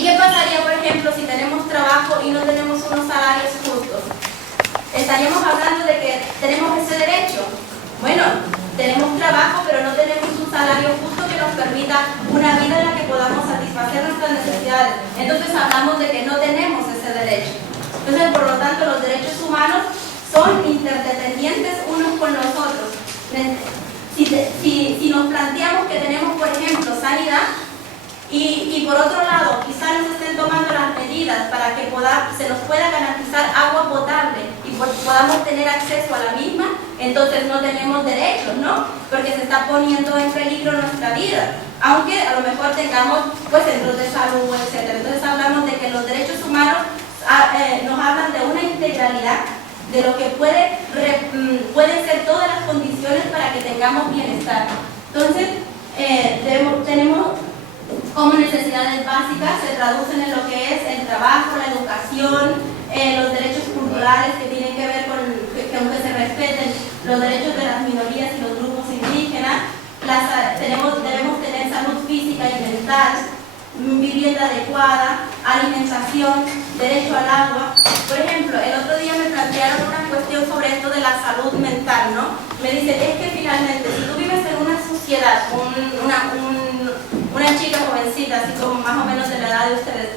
¿Y qué pasaría, por ejemplo, si tenemos trabajo y no tenemos unos salarios justos? Estaríamos hablando de que tenemos ese derecho. Bueno, tenemos trabajo, pero no tenemos un salario justo que nos permita una vida en la que podamos satisfacer nuestras necesidades. Entonces hablamos de que no tenemos ese derecho. Entonces, por lo tanto, los derechos humanos son interdependientes unos con los otros. Si nos planteamos que tenemos, por ejemplo, sanidad, y por otro lado, quizás no se estén tomando las medidas para que se nos pueda garantizar agua potable y podamos tener acceso a la misma, entonces no tenemos derechos, ¿no? Porque se está poniendo en peligro nuestra vida, aunque a lo mejor tengamos pues centros de salud, etc. Entonces hablamos de que los derechos humanos nos hablan de una integralidad, de lo que pueden ser todas las condiciones para que tengamos bienestar. Entonces, tenemos como necesidades básicas, se traducen en lo que es el trabajo, la educación, los derechos culturales que tienen que ver con que aunque se respeten los derechos de las minorías y los grupos indígenas, debemos tener salud física y mental, vivienda adecuada, alimentación, derecho al agua. Por ejemplo, el otro día me plantearon una cuestión sobre esto de la salud mental, ¿no? Me dicen, es que finalmente, si tú vives en una sociedad, una chica jovencita, así como más o menos de la edad de ustedes,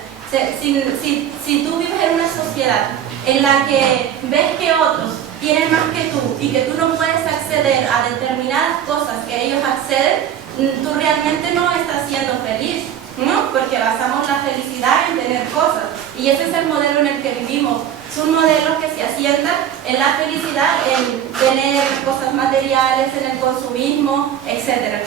si tú vives en una sociedad en la que ves que otros tienen más que tú y que tú no puedes acceder a determinadas cosas que ellos acceden, tú realmente no estás siendo feliz, ¿no? Porque basamos la felicidad en tener cosas, y ese es el modelo en el que vivimos. Es un modelo que se asienta en la felicidad, en tener cosas materiales, en el consumismo, etc.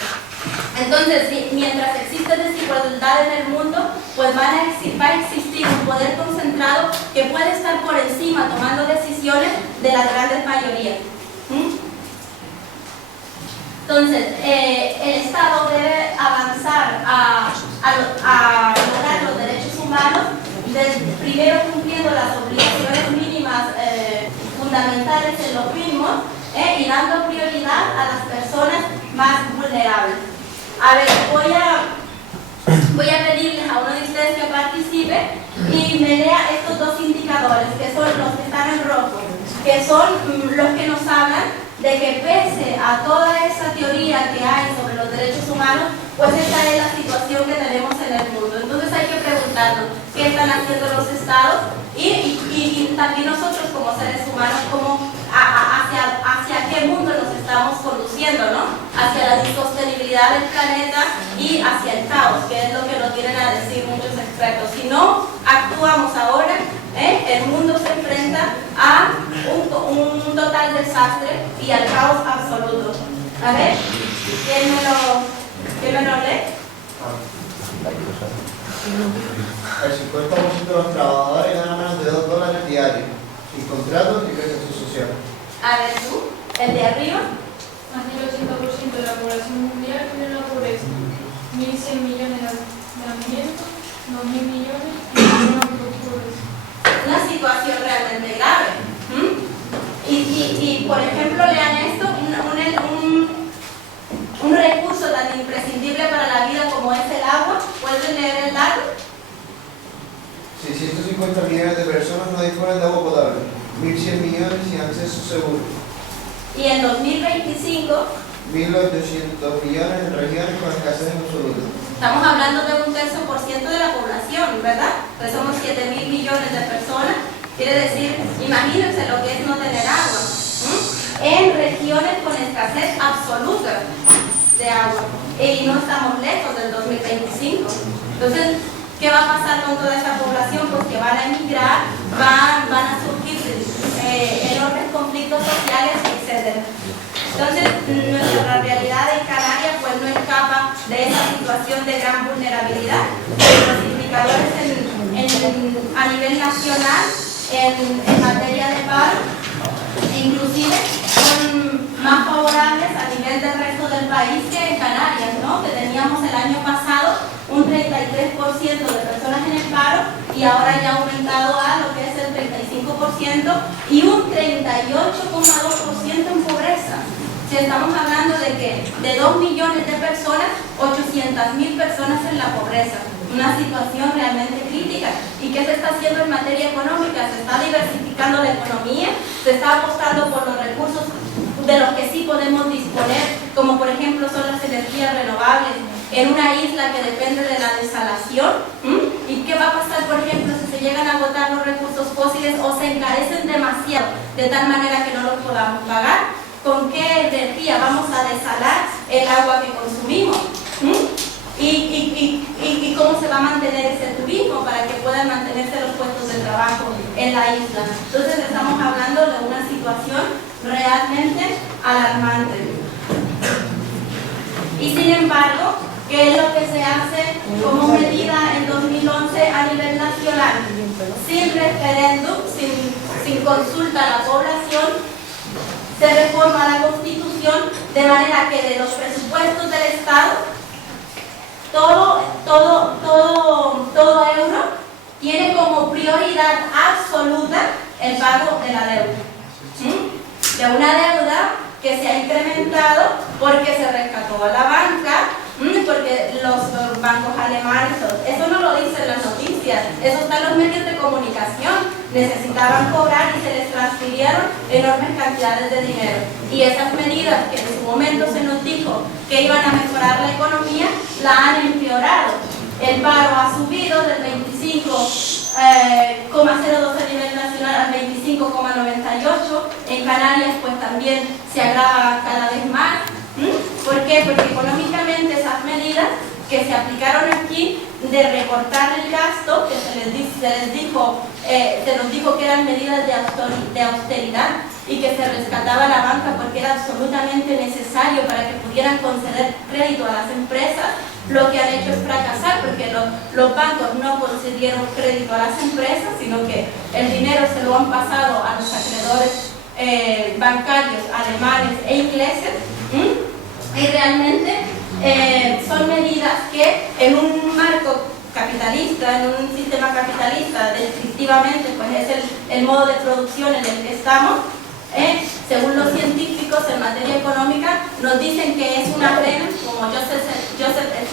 Entonces, mientras existe desigualdad en el mundo, pues va a existir un poder concentrado que puede estar por encima tomando decisiones de las grandes mayorías. Entonces, el Estado debe avanzar a lograr los derechos humanos, primero cumpliendo las obligaciones mínimas fundamentales en los mismos, y dando prioridad a las personas más vulnerables. A ver, voy a pedirles a uno de ustedes que participe y me lea estos dos indicadores, que son los que están en rojo, que son los que nos hablan de que pese a toda esa teoría que hay sobre los derechos humanos, pues esta es la situación que tenemos en el mundo. Entonces hay que preguntarnos qué están haciendo los estados y también nosotros como seres humanos, hacia qué mundo nos estamos conduciendo, ¿no? Hacia la insostenibilidad del planeta y hacia el caos, que es lo que nos vienen a decir muchos expertos. Si no actuamos ahora, el mundo se enfrenta a un total desastre y al caos absoluto. A ver, ¿quién me lo lee? El 50% de los trabajadores ganan menos de $2 diarios, sin contrato ni prestación social. A ver tú, el de arriba. Más del 80% de la población mundial tiene la pobreza. 1.100 millones de alimentos, 2.000 millones y una pobreza. Una situación realmente grave. Y por ejemplo, lean esto, un recurso tan imprescindible para la vida como es el agua. ¿Pueden leer el dato? 650 millones de personas no disponen de agua potable, 1.100 millones sin acceso seguro. Y en 2025, 1.800 millones en regiones con escasez absoluta. estamos hablando de un 13% de la población, ¿verdad? Pues somos 7.000 millones de personas. Quiere decir, imagínense lo que es no tener agua. En regiones con escasez absoluta de agua. Y no estamos lejos del 2025. Entonces, ¿qué va a pasar con toda esa población? Pues que van a emigrar, van a surgir enormes conflictos sociales, etc. Entonces, nuestra realidad en Canarias pues no escapa de esa situación de gran vulnerabilidad. Los indicadores a nivel nacional en materia de paro, inclusive son más favorables a nivel del resto del país que en Canarias, ¿no? Que teníamos el año pasado un 33% de personas en el paro y ahora ya ha aumentado a lo que es el 35% y un 38,2% en pobreza. Si estamos hablando de que de 2 millones de personas, 800.000 personas en la pobreza. una situación realmente crítica. ¿Y qué se está haciendo en materia económica? Se está diversificando la economía, se está apostando por los recursos de los que sí podemos disponer, como por ejemplo son las energías renovables, en una isla que depende de la desalación. ¿Y qué va a pasar, por ejemplo, si se llegan a agotar los recursos fósiles o se encarecen demasiado, de tal manera que no los podamos pagar? ¿Con qué energía vamos a desalar el agua que consumimos? ¿Y cómo se va a mantener ese turismo para que puedan mantenerse los puestos de trabajo en la isla? Entonces estamos hablando de una situación realmente alarmante. Y sin embargo, ¿qué es lo que se hace como medida en 2011 a nivel nacional? Sin referéndum, sin consulta a la población, se reforma la Constitución de manera que de los presupuestos del Estado, todo euro tiene como prioridad absoluta el pago de la deuda. De una deuda que se ha incrementado porque se rescató a la banca, porque los bancos alemanes, eso no lo dicen las noticias, eso está en los medios de comunicación, necesitaban cobrar y se les transfirieron enormes cantidades de dinero. Y esas medidas que en su momento se nos dijo que iban a mejorar la economía, la han empeorado. El paro ha subido del 25,02 a nivel nacional al 25,98. En Canarias pues también se agrava cada vez más. ¿Por qué? Porque económicamente esas medidas que se aplicaron aquí de recortar el gasto, que se nos dijo que eran medidas de austeridad y que se rescataba la banca porque era absolutamente necesario para que pudieran conceder crédito a las empresas, lo que han hecho es fracasar porque los bancos no concedieron crédito a las empresas, sino que el dinero se lo han pasado a los acreedores bancarios alemanes e ingleses. Y realmente son medidas que en un marco capitalista, en un sistema capitalista, descriptivamente pues es el modo de producción en el que estamos, según los científicos en materia económica nos dicen que es una pena, como Joseph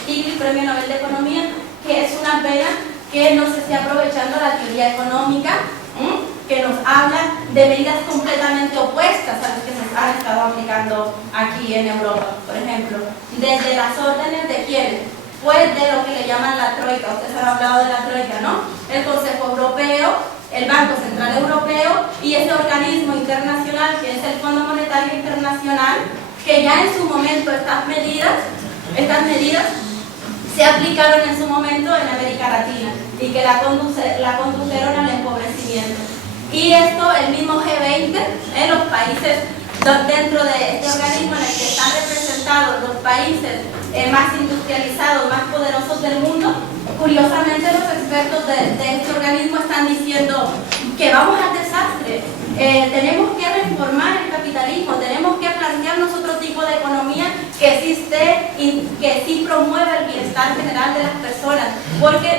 Stiglitz, Premio Nobel de Economía, que es una pena que no se esté aprovechando la teoría económica, que nos habla de medidas completamente opuestas a las que se han estado aplicando aquí en Europa, por ejemplo, desde las órdenes de quiénes, pues de lo que le llaman la troika. Ustedes han hablado de la troika, ¿no? El Consejo Europeo, el Banco Central Europeo y ese organismo internacional que es el Fondo Monetario Internacional, que ya en su momento estas medidas se aplicaron en su momento en América Latina y que la condujeron al empobrecimiento. Y esto, el mismo G20, los países dentro de este organismo en el que están representados los países más industrializados, más poderosos del mundo, curiosamente los expertos de este organismo están diciendo que vamos al desastre, tenemos que reformar el capitalismo, tenemos que plantearnos otro tipo de economía que sí promueva el bienestar general de las personas, porque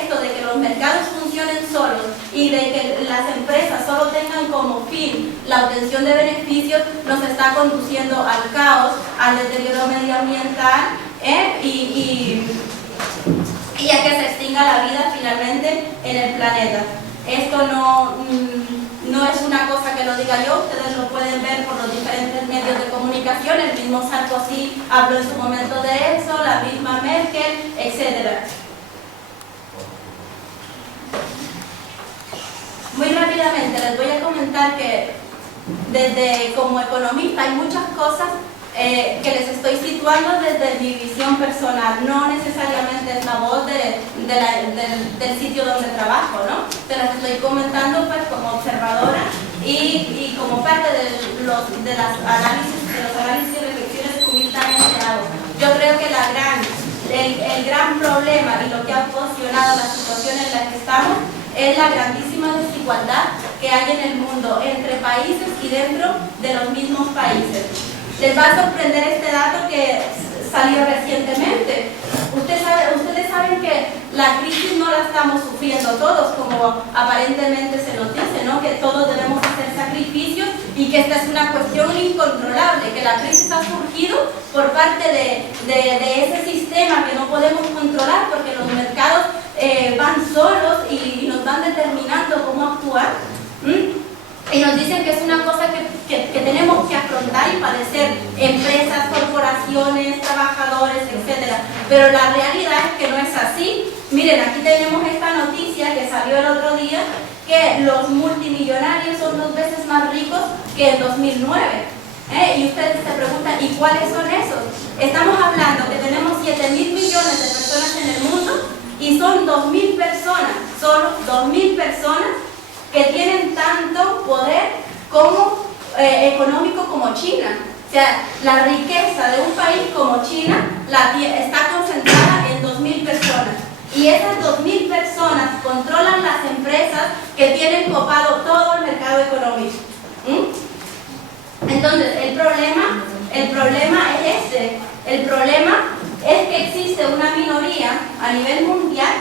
esto de que los mercados funcionen solos y de que las empresas solo tengan como fin la obtención de beneficios nos está conduciendo al caos, al deterioro medioambiental y a que se extinga la vida finalmente en el planeta. Esto no es una cosa que lo diga yo, ustedes lo pueden ver por los diferentes medios de comunicación, el mismo Sarkozy habló en su momento de eso, la misma Merkel, etc. Muy rápidamente les voy a comentar que desde como economista hay muchas cosas que les estoy situando desde mi visión personal, no necesariamente es la voz del sitio donde trabajo, ¿no? Te las estoy comentando pues como observadora y como parte de los análisis y reflexiones que humildemente hago. Yo creo que el gran problema y lo que ha ocasionado la situación en la que estamos es la grandísima desigualdad que hay en el mundo entre países y dentro de los mismos países. Les va a sorprender este dato que salió recientemente. Ustedes saben que la crisis no la estamos sufriendo todos, como aparentemente se nos dice, ¿no? Que todos debemos hacer sacrificios y que esta es una cuestión incontrolable, que la crisis ha surgido por parte de ese sistema que no podemos controlar porque los mercados van solos y nos van determinando cómo actuar. Y nos dicen que es una cosa que tenemos que afrontar y padecer, empresas, corporaciones, trabajadores, etc. Pero la realidad es que no es así. Miren, aquí tenemos esta noticia que salió el otro día, que los multimillonarios son 2 veces más ricos que en 2009. Y ustedes se preguntan, ¿y cuáles son esos? Estamos hablando que tenemos 7.000 millones de personas en el mundo y son 2.000 personas, solo 2.000 personas que tienen tanto poder como económico como China. O sea, la riqueza de un país como China está concentrada en 2.000 personas. Y esas 2.000 personas controlan las empresas que tienen copado todo el mercado económico. Entonces, el problema es este. El problema es que existe una minoría a nivel mundial,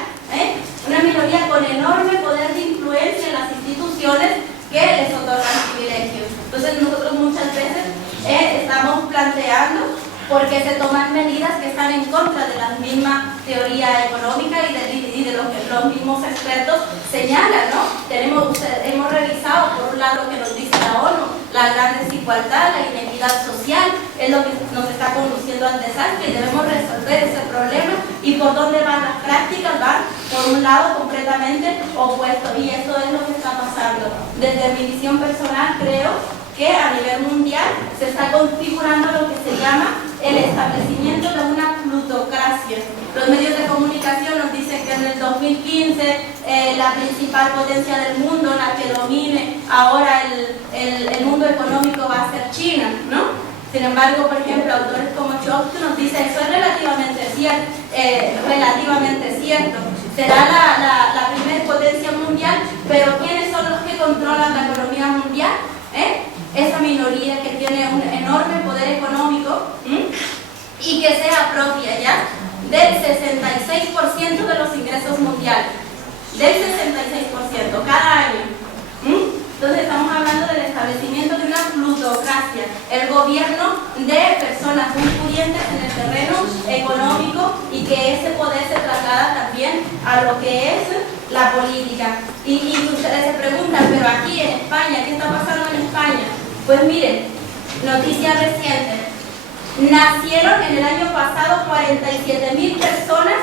una minoría con enorme poder de influencia en las instituciones que les otorgan privilegios. Entonces nosotros muchas veces estamos planteando por qué se toman medidas que están en contra de la misma teoría económica y de lo que los mismos expertos señalan, ¿no? Hemos revisado por un lado lo que nos dice la ONU, la gran desigualdad, la inequidad social, es lo que nos está conduciendo al desastre y debemos resolver ese problema. ¿Y por dónde van las prácticas? Van por un lado completamente opuesto, y esto es lo que está pasando. Desde mi visión personal creo que a nivel mundial se está configurando lo que se llama el establecimiento de una plutocracia. Los medios de comunicación nos dicen que en el 2015 la principal potencia del mundo, la que domine ahora el mundo económico, va a ser China, ¿no? Sin embargo, por ejemplo, autores como Chomsky nos dicen eso es relativamente cierto. Será la primera potencia mundial, pero ¿quiénes son los que controlan la economía mundial? Esa minoría que tiene un enorme poder económico y que se apropia ya del 66% de los ingresos mundiales. Del 66% cada año. Entonces estamos hablando del establecimiento de una plutocracia, el gobierno de personas muy pudientes en el terreno económico, y que ese poder se traslada también a lo que es la política. Y ustedes se preguntan, pero aquí en España, ¿qué está pasando en España? Pues miren, noticia reciente. Nacieron en el año pasado 47.000 personas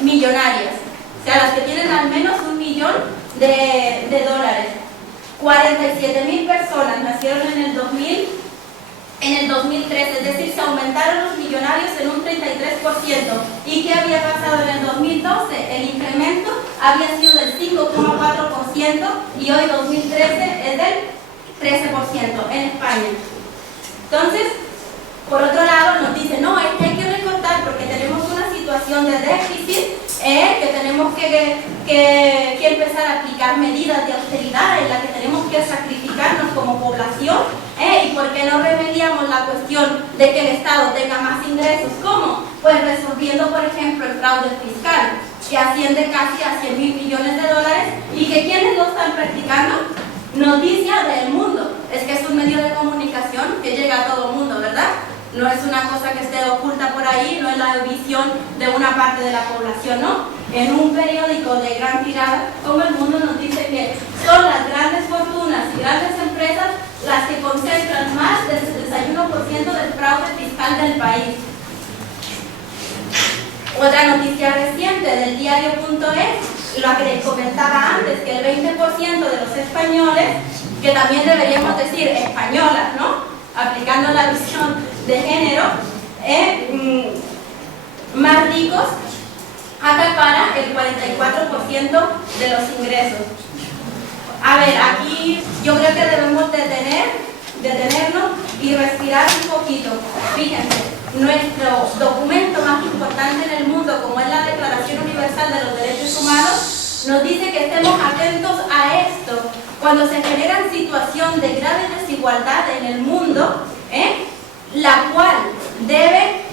millonarias, o sea, las que tienen al menos $1 millón de dólares. 47.000 personas nacieron en el 2013, es decir, se aumentaron los millonarios en un 33%. ¿Y qué había pasado en el 2012? El incremento había sido del 5,4% y hoy 2013 es del 13% en España. Entonces, por otro lado, nos dicen, no, es que hay que recortar porque tenemos una situación de déficit, que tenemos que empezar a aplicar medidas de austeridad en las que tenemos que sacrificarnos como población, y por qué no remediamos la cuestión de que el Estado tenga más ingresos. ¿Cómo? Pues resolviendo, por ejemplo, el fraude fiscal, que asciende casi a 100.000 millones de dólares, y que ¿quiénes lo están practicando? Noticia del mundo. Es que es un medio de comunicación que llega a todo el mundo, ¿verdad? No es una cosa que esté oculta por ahí, no es la visión de una parte de la población, ¿no? En un periódico de gran tirada, como El Mundo, nos dice que son las grandes fortunas y grandes empresas las que concentran más del 61% del fraude fiscal del país. Otra noticia reciente del diario.es, la que les comentaba antes, que el 20% de los españoles, que también deberíamos decir españolas, ¿no?, aplicando la visión de género, más ricos, acapara el 44% de los ingresos. A ver, aquí yo creo que debemos detenernos y respirar un poquito. Fíjense, nuestro documento más importante en el mundo, como es la Declaración Universal de los Derechos Humanos, nos dice que estemos atentos a esto. Cuando se generan situaciones de grave desigualdad en el mundo, la cual debe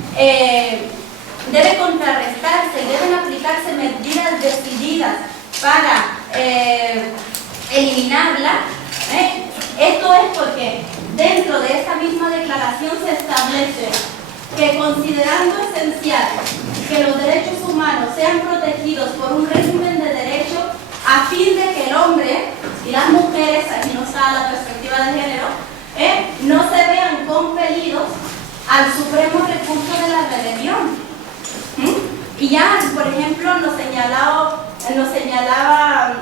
contrarrestarse y deben aplicarse medidas decididas para eliminarla, Esto es porque dentro de esta misma declaración se establece que considerando esencial que los derechos humanos sean protegidos por un régimen de derecho a fin de que el hombre y las mujeres, aquí no está la perspectiva de género, no se vean compelidos al supremo recurso de la rebelión. Y ya, por ejemplo, nos señalaba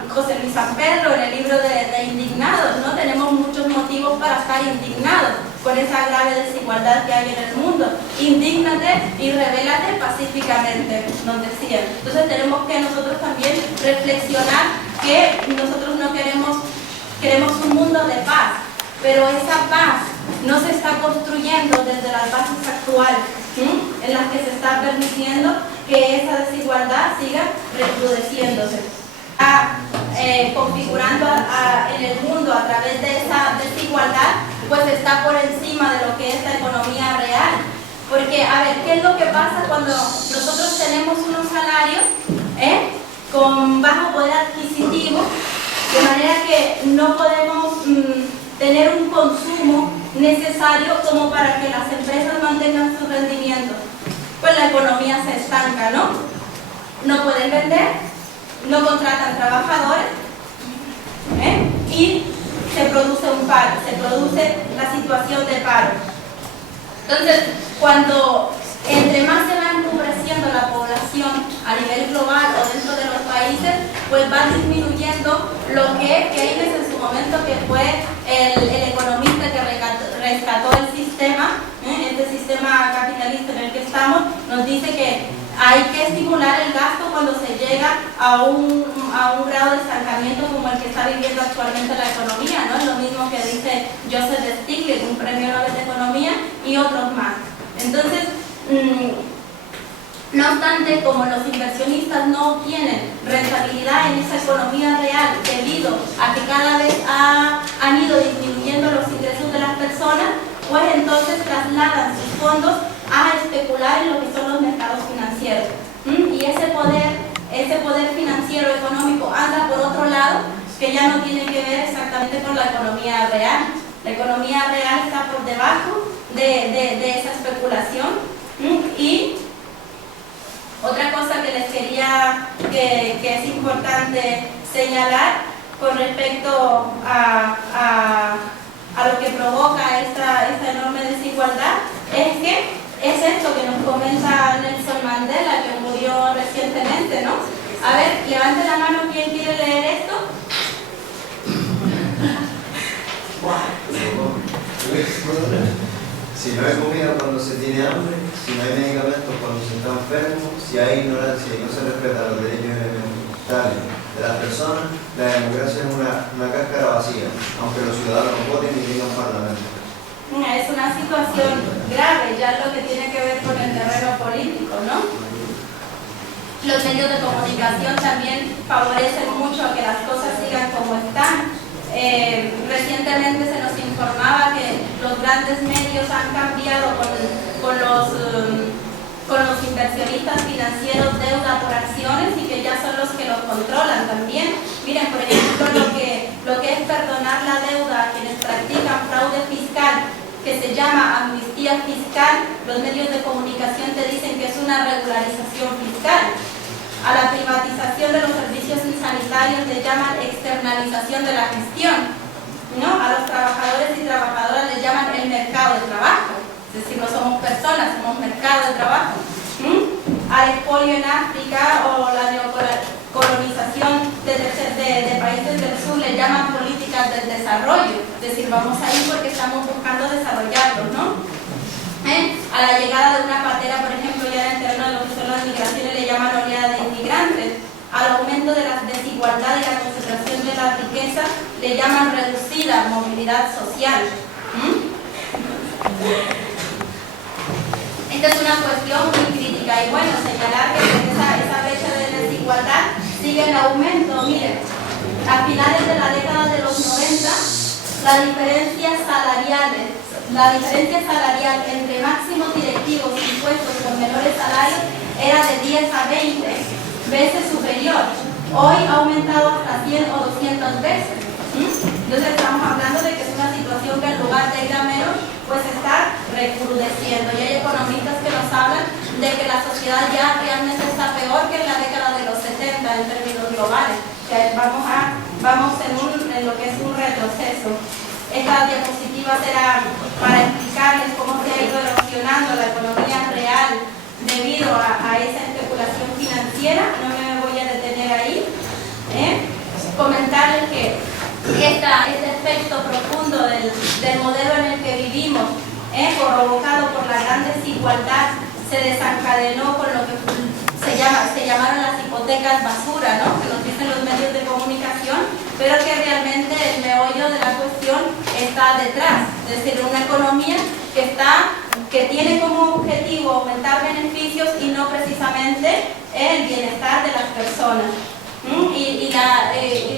José Luis San Pedro en el libro de Indignados, ¿no? Tenemos muchos motivos para estar indignados con esa grave desigualdad que hay en el mundo. Indígnate y rebélate pacíficamente, nos decían. Entonces tenemos que nosotros también reflexionar que nosotros no queremos un mundo de paz, pero esa paz no se está construyendo desde las bases actuales, en las que se está permitiendo que esa desigualdad siga recrudeciéndose. Está configurando en el mundo a través de esa desigualdad, pues está por encima de lo que es la economía real. Porque, a ver, ¿qué es lo que pasa cuando nosotros tenemos unos salarios con bajo poder adquisitivo, de manera que no podemos tener un consumo necesario como para que las empresas mantengan su rendimiento? Pues la economía se estanca, ¿no? No pueden vender, no contratan trabajadores, y se produce un paro, se produce la situación de paro. Entonces, cuando entre más se va empobreciendo la población a nivel global o dentro de los países, pues va disminuyendo lo que Keynes en su momento, que fue el economista que rescató el sistema, este sistema capitalista en el que estamos, nos dice que hay que estimular el gasto cuando se llega a un grado de estancamiento como el que está viviendo actualmente la economía, ¿no? Es lo mismo que dice Joseph Stiglitz, un premio Nobel de Economía, y otros más. Entonces, no obstante, como los inversionistas no obtienen rentabilidad en esa economía real debido a que cada vez han ido disminuyendo los ingresos de las personas, pues entonces trasladan sus fondos a especular en lo que son los mercados financieros. Y ese poder financiero económico anda por otro lado, que ya no tiene que ver exactamente con la economía real. La economía real está por debajo de esa especulación. Y otra cosa que les quería, que es importante señalar con respecto a lo que provoca esta enorme desigualdad, es que es esto que nos comenta Nelson Mandela, que murió recientemente, ¿no? A ver, levante la mano quien quiere leer esto. Si no hay comida cuando se tiene hambre, si no hay medicamentos cuando se está enfermo, si hay ignorancia y no se respetan los derechos elementales de las personas, la democracia es una cáscara vacía, aunque los ciudadanos voten y tengan parlamento. Es una situación grave, ya lo que tiene que ver con el terreno político, ¿no? Los medios de comunicación también favorecen mucho a que las cosas sigan como están. Recientemente se nos informaba que los grandes medios han cambiado con los inversionistas financieros deuda por acciones y que ya son los que los controlan también. Miren, por ejemplo, lo que es perdonar la deuda a quienes practican fraude fiscal, que se llama amnistía fiscal, los medios de comunicación te dicen que es una regularización fiscal. A la privatización de los servicios sanitarios le llaman externalización de la gestión, ¿no? A los trabajadores y trabajadoras les llaman el mercado de trabajo, es decir, no somos personas, somos mercado de trabajo. Al expolio en África o la neocolonización de países del sur le llaman políticas del desarrollo, es decir, vamos a ir porque estamos buscando desarrollarlos, ¿no? A la llegada de una patera, por ejemplo, ya en el terreno de lo que son las migraciones, le llaman oleada de inmigrantes. Al aumento de la desigualdad y la concentración de la riqueza le llaman reducida movilidad social. Esta es una cuestión muy crítica y bueno, señalar que esa brecha de desigualdad sigue en aumento. Miren, a finales de la década de los 90, la diferencia salarial entre máximos directivos y puestos con menores salarios era de 10 a 20 veces superior. Hoy ha aumentado hasta 100 o 200 veces. Entonces estamos hablando de que es una situación que en lugar de ir a menos, pues está recrudeciendo. Y hay economistas que nos hablan de que la sociedad ya realmente está peor que en la década de los 70 en términos globales. Que vamos en lo que es un retroceso. Esta diapositiva será para explicarles cómo se ha ido erosionando la economía real debido a esa especulación financiera. No me voy a detener ahí. Comentarles que este efecto profundo del modelo en el que vivimos, provocado por la gran desigualdad, se desencadenó con lo que se llamaron las hipotecas basura, ¿no? Que nos dicen los medios de comunicación, pero que realmente el meollo de la cuestión está detrás. Es decir, una economía que tiene como objetivo aumentar beneficios y no precisamente el bienestar de las personas. Y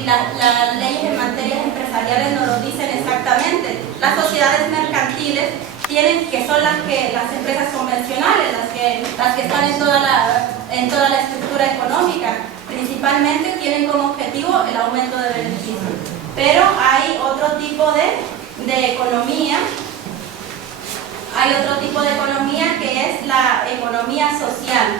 las leyes en materias empresariales nos lo dicen exactamente. Las sociedades mercantiles que son las empresas convencionales, las que están en toda la estructura económica, principalmente tienen como objetivo el aumento de beneficios. Pero hay otro tipo de economía. Hay otro tipo de economía que es la economía social.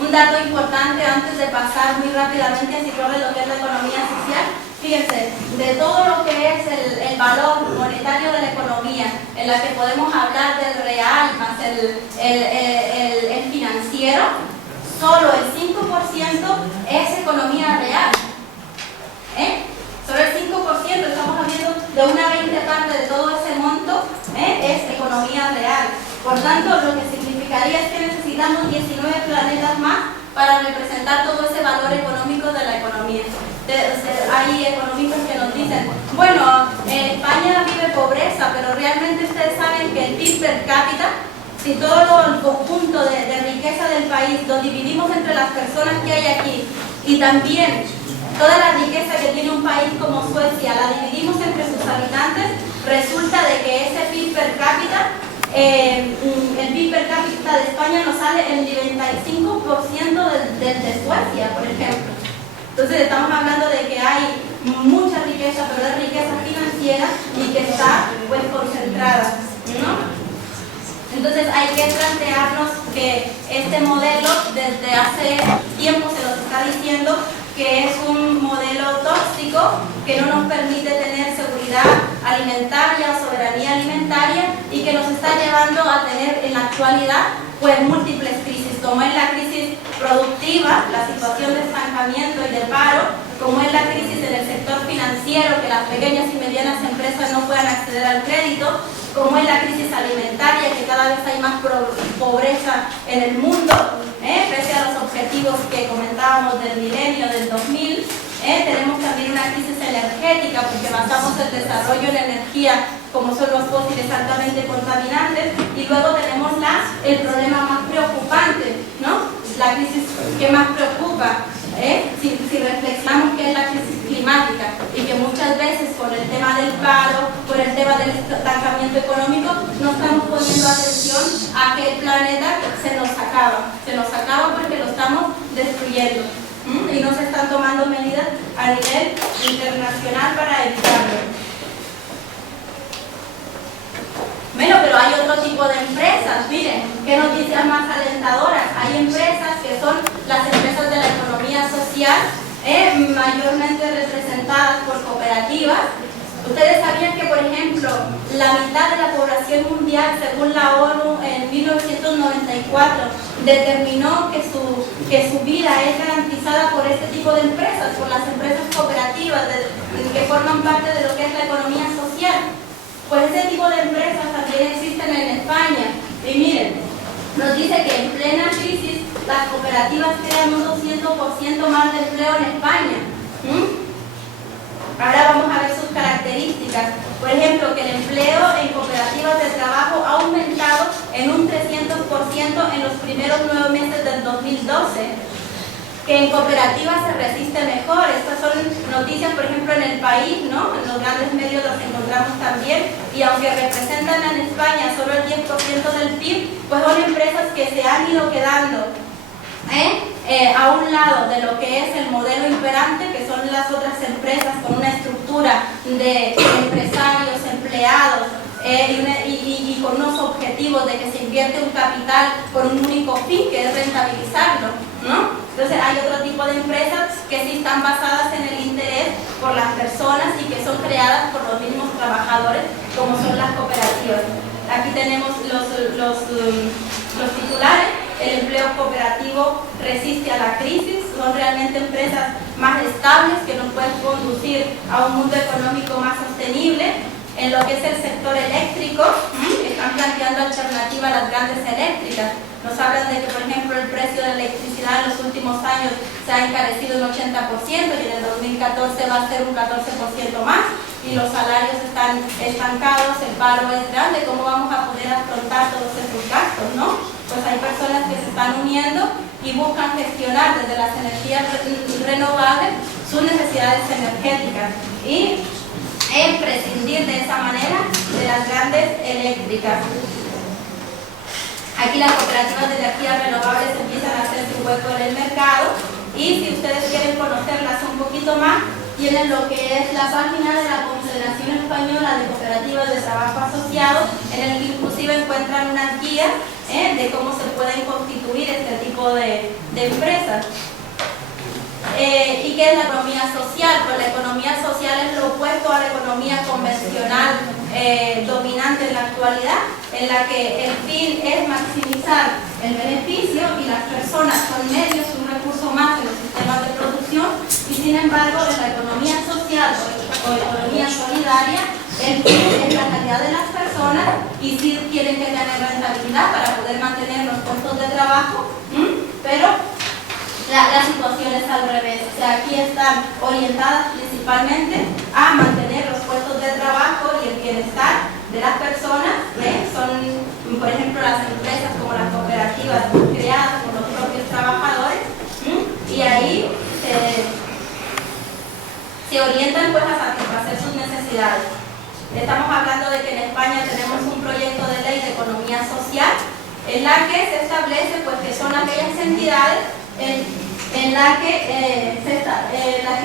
Un dato importante antes de pasar muy rápidamente a situarles lo que es la economía social. Fíjense, de todo lo que es el valor monetario de la economía, en la que podemos hablar del real más el financiero, solo el 5% es economía real. Solo el 5%, estamos hablando de una 20 parte de todo ese monto, es economía real. Por tanto, lo que significaría es que necesitamos 19 planetas más para representar todo ese valor económico de la economía. Hay economistas que nos dicen, bueno, España vive pobreza, pero realmente ustedes saben que el PIB per cápita, si todo el conjunto de riqueza del país lo dividimos entre las personas que hay aquí y también toda la riqueza que tiene un país como Suecia la dividimos entre sus habitantes, resulta de que ese PIB per cápita, el PIB per cápita de España nos sale el 95% del de Suecia, por ejemplo. Entonces estamos hablando de que hay mucha riqueza, pero es riqueza financiera y que está pues concentrada, ¿no? Entonces hay que plantearnos que este modelo desde hace tiempo se nos está diciendo que es un modelo tóxico que no nos permite tener seguridad alimentaria, soberanía alimentaria y que nos está llevando a tener en la actualidad pues múltiples crisis, como es la crisis productiva, la situación de estancamiento y de paro, como es la crisis en el sector financiero, que las pequeñas y medianas empresas no puedan acceder al crédito, como es la crisis alimentaria, que cada vez hay más pobreza en el mundo, pese a los objetivos que comentábamos del milenio, del 2000, tenemos también una crisis energética, porque basamos el desarrollo en energía como son los fósiles altamente contaminantes, y luego tenemos el problema más preocupante, ¿no? La crisis que más preocupa, si reflexionamos que es la crisis climática, y que muchas veces con el tema del paro, con el tema del estancamiento económico, no estamos poniendo atención a que el planeta se nos acaba porque lo estamos destruyendo, y no se están tomando medidas a nivel internacional para evitarlo. Bueno, pero hay otro tipo de empresas, miren, qué noticias más alentadoras. Hay empresas que son las empresas de la economía social, mayormente representadas por cooperativas. Ustedes sabían que, por ejemplo, la mitad de la población mundial, según la ONU, en 1994, determinó que su vida es garantizada por este tipo de empresas, por las empresas cooperativas que forman parte de lo que es la economía social. Pues ese tipo de empresas también existen en España. Y miren, nos dice que en plena crisis las cooperativas crean un 200% más de empleo en España. Ahora vamos a ver sus características. Por ejemplo, que el empleo en cooperativas de trabajo ha aumentado en un 300% en los primeros 9 meses del 2012. Que en cooperativas se resiste mejor. Estas son noticias, por ejemplo, en El País, ¿no? En los grandes medios las encontramos también, y aunque representan en España solo el 10% del PIB, pues son empresas que se han ido quedando a un lado de lo que es el modelo imperante, que son las otras empresas con una estructura de empresarios, empleados, y con unos objetivos de que se invierte un capital por un único fin, que es rentabilizarlo, ¿no? Entonces hay otro tipo de empresas que sí están basadas en el interés por las personas y que son creadas por los mismos trabajadores, como son las cooperativas. Aquí tenemos los titulares. El empleo cooperativo resiste a la crisis, son realmente empresas más estables que nos pueden conducir a un mundo económico más sostenible. En lo que es el sector eléctrico, están planteando alternativa a las grandes eléctricas. Nos hablan de que, por ejemplo, el precio de la electricidad en los últimos años se ha encarecido un 80% y en el 2014 va a ser un 14% más, y los salarios están estancados, el paro es grande. ¿Cómo vamos a poder afrontar todos esos gastos, no? Pues hay personas que se están uniendo y buscan gestionar desde las energías renovables sus necesidades energéticas y prescindir de esa manera de las grandes eléctricas. Aquí las cooperativas de energías renovables empiezan a hacer su hueco en el mercado, y si ustedes quieren conocerlas un poquito más, tienen lo que es la página de la Confederación Española de Cooperativas de Trabajo Asociado, en el que inclusive encuentran unas guías de cómo se pueden constituir este tipo de empresas. ¿Y qué es la economía social? Pues la economía social es lo opuesto a la economía convencional dominante en la actualidad, en la que el fin es maximizar el beneficio y las personas son medios, un recurso más en los sistemas de producción, y sin embargo en la economía social o economía solidaria el fin es la calidad de las personas, y sí tienen que tener rentabilidad para poder mantener los costos de trabajo, pero la situación es al revés. O sea, aquí están orientadas principalmente a mantener los puestos de trabajo y el bienestar de las personas, son, por ejemplo, las empresas como las cooperativas creadas por los propios trabajadores, y ahí se orientan pues a satisfacer sus necesidades. Estamos hablando de que en España tenemos un proyecto de ley de economía social en la que se establece pues que son aquellas entidades en la que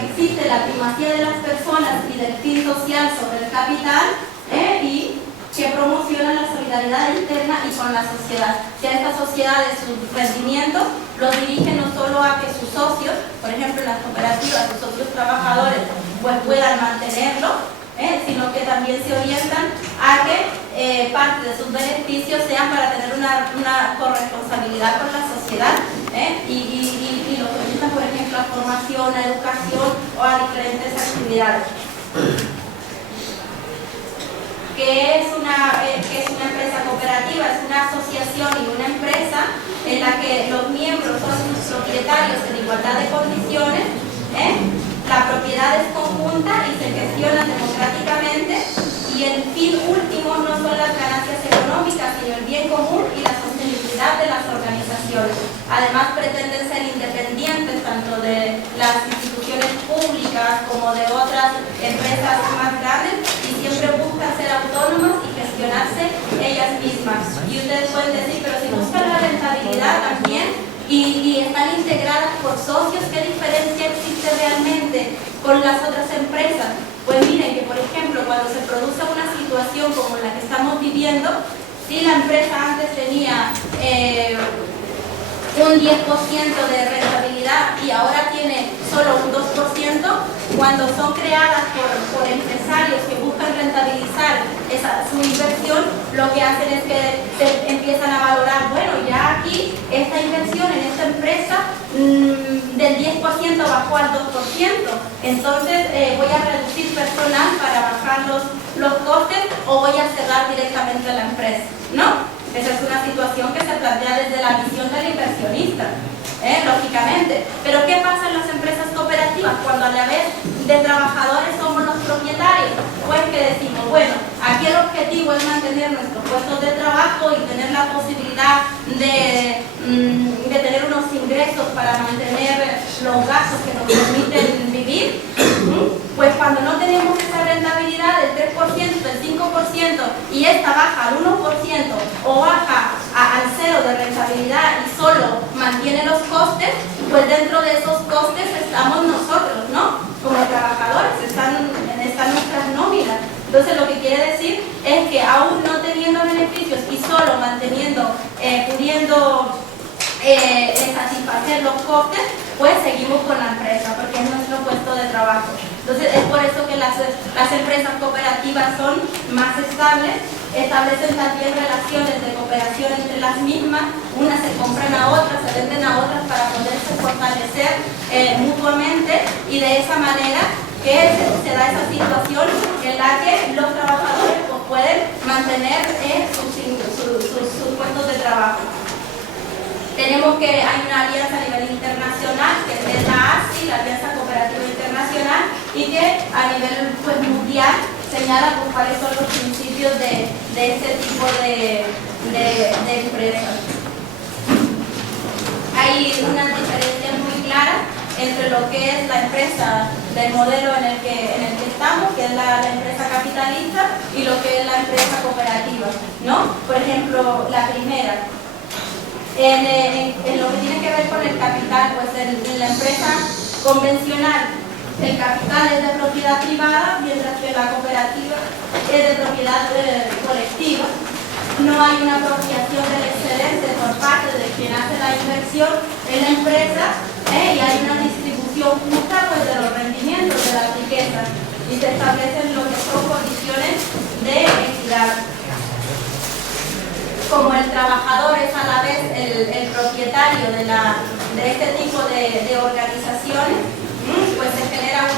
existe la primacía de las personas y del fin social sobre el capital, y que promocionan la solidaridad interna y con la sociedad. Que estas sociedades, sus rendimientos, los dirigen no solo a que sus socios, por ejemplo en las cooperativas, sus socios trabajadores, pues puedan mantenerlo, sino que también se orientan a que parte de sus beneficios sean para tener una corresponsabilidad con la sociedad, y los orientan, por ejemplo, a formación, a educación o a diferentes actividades. ¿Qué es una empresa cooperativa? Es una asociación y una empresa en la que los miembros son propietarios en igualdad de condiciones, la propiedad es conjunta y se gestiona democráticamente, y el fin último no son las ganancias económicas, sino el bien común y la sostenibilidad de las organizaciones. Además, pretenden ser independientes tanto de las instituciones públicas como de otras empresas más grandes, y siempre buscan ser autónomas y gestionarse ellas mismas. Y ustedes pueden decir, pero si buscan la rentabilidad también y están integradas por socios, ¿qué diferencia existe realmente con las otras empresas? Pues miren que, por ejemplo, cuando se produce una situación como la que estamos viviendo, si la empresa antes tenía un 10% de rentabilidad y ahora tiene solo un 2%, cuando son creadas por empresarios que buscan rentabilizar su inversión, lo que hacen es que se empiezan a valorar, bueno, ya aquí esta inversión en esta empresa del 10% bajó al 2%, entonces voy a reducir personal para bajar los costes, o voy a cerrar directamente la empresa, ¿no? Esa es una situación que se plantea desde la visión del inversionista, lógicamente. Pero ¿qué pasa en las empresas cooperativas cuando a la vez de trabajadores somos los propietarios? Pues que decimos, bueno, aquí el objetivo es mantener nuestros puestos de trabajo y tener la posibilidad de tener unos ingresos para mantener los gastos que nos permiten vivir. Pues cuando no tenemos esa rentabilidad del 3%, del 5%, y esta baja al 1% o baja al 0 de rentabilidad y solo mantiene los costes, pues dentro de esos costes estamos nosotros, ¿no? Como trabajadores, están nuestras nóminas. Entonces lo que quiere decir es que aún no teniendo beneficios y solo manteniendo, pudiendo satisfacer los costes, pues seguimos con la empresa porque es nuestro puesto de trabajo. Entonces es por eso que las empresas cooperativas son más estables, establecen también relaciones de cooperación entre las mismas, unas se compran a otras, se venden a otras para poderse fortalecer mutuamente, y de esa manera que se da esa situación en la que los trabajadores pues, pueden mantener sus puestos de trabajo. Tenemos que hay una alianza a nivel internacional, que es la ASI, la Alianza Cooperativa Internacional, y que a nivel pues, mundial señala pues, cuáles son los principios de este tipo de empresas. Hay unas diferencias muy claras entre lo que es la empresa del modelo en el que estamos, que es la empresa capitalista, y lo que es la empresa cooperativa, ¿no? Por ejemplo, la primera. En lo que tiene que ver con el capital, pues en la empresa convencional el capital es de propiedad privada, mientras que la cooperativa es de propiedad colectiva. No hay una apropiación del excedente por parte de quien hace la inversión en la empresa y hay una distribución justa pues, de los rendimientos de la riqueza y se establecen lo que son condiciones de equidad. Como el trabajador es a la vez el propietario de este tipo de organizaciones, pues se genera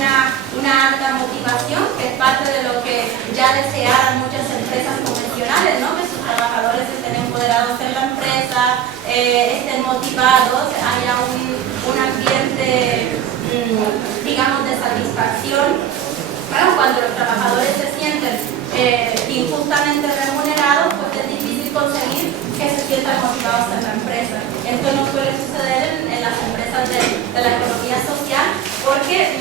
una alta motivación, que es parte de lo que ya desearan muchas empresas convencionales, ¿no? Que sus trabajadores estén empoderados en la empresa, estén motivados, haya un ambiente, digamos, de satisfacción. Bueno, cuando los trabajadores se sienten injustamente remunerados, pues es difícil conseguir que se sientan motivados en la empresa. Esto no suele suceder en las empresas de la economía social porque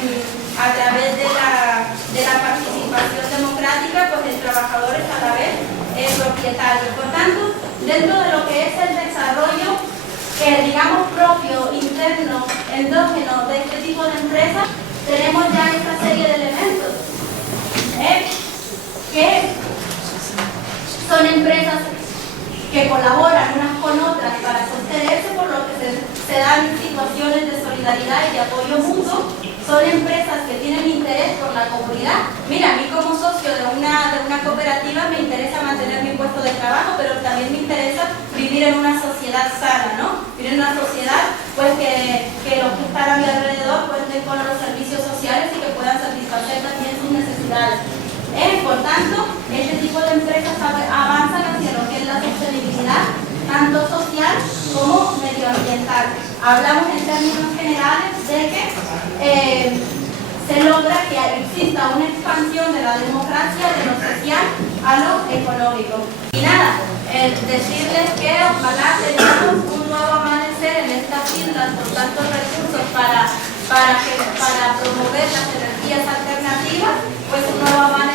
a través de la participación democrática, pues el trabajador es a la vez propietario. Por tanto, dentro de lo que es el desarrollo, digamos, propio, interno, endógeno de este tipo de empresas, tenemos ya esta serie de elementos que son empresas que colaboran unas con otras para sostenerse, por lo que se dan situaciones de solidaridad y de apoyo mutuo. Son empresas que tienen interés por la comunidad. Mira, a mí como socio de una cooperativa me interesa mantener mi puesto de trabajo, pero también me interesa vivir en una sociedad sana, ¿no? Vivir en una sociedad pues que los que están a mi alrededor cuenten con los servicios sociales y que puedan satisfacer también sus necesidades. Por tanto, este tipo de empresas avanzan hacia lo que es la sostenibilidad, tanto social como medioambiental. Hablamos en términos generales de que se logra que exista una expansión de la democracia, de lo social a lo económico. Y nada, decirles que ojalá tengamos un nuevo amanecer en estas islas con tantos recursos para promover las energías alternativas, pues un nuevo amanecer